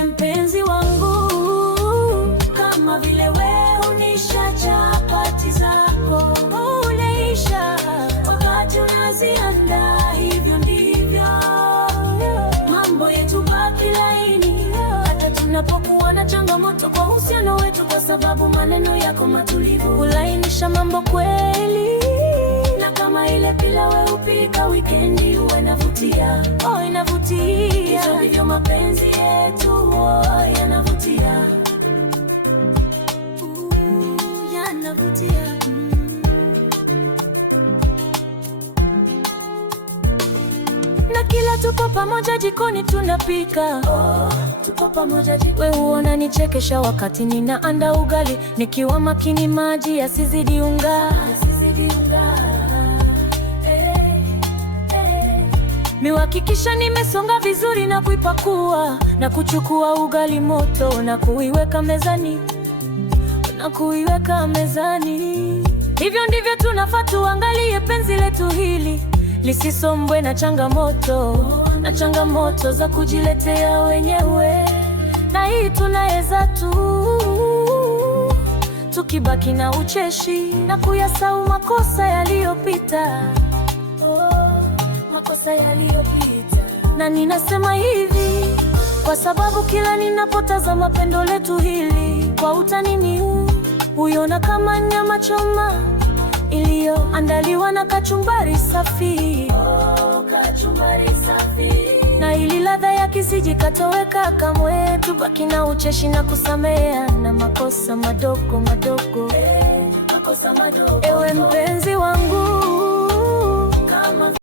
Ewe mpenzi wangu, kama vile wewe unisha chapati zako uleisha wakati unaziandaa, hivyo ndivyo mambo yetu baki laini hata tunapokuwa na changamoto kwa uhusiano wetu, kwa sababu maneno yako matulivu hulainisha mambo kweli. Na kama ile pilau upika wikendi huwa inavutia, oh inavutia. Hivyo ndivyo mapenzi yetu yanavutia, yanavutia. Na kila tupo pamoja jikoni tunapika, oh, tupo pamoja jikoni. Wewe huona nichekesha wakati ninaanda ugali, nikiwa makini maji yasizidi unga. Miwakikisha nimesonga vizuri na kuipakua na kuchukua ugali moto na kuiweka mezani, Hivyo ndivyo tunafaa tuangalie penzi letu hili lisisombwe na changamoto za kujiletea wenyewe. Na hii tunaweza tukibaki na ucheshi na kuyasahau makosa yaliyopita, makosa yaliyopita. Na ninasema hivi kwa sababu kila ninapotazama pendo letu hili kwa utanini huiona kama nyama choma iliyoandaliwa na kachumbari safi, kachumbari safi. Na ili ladha yake isijikatoweka kamwe, tubaki na ucheshi na kusameheana makosa madogo madogo, makosa madogo. Ewe mpenzi wangu,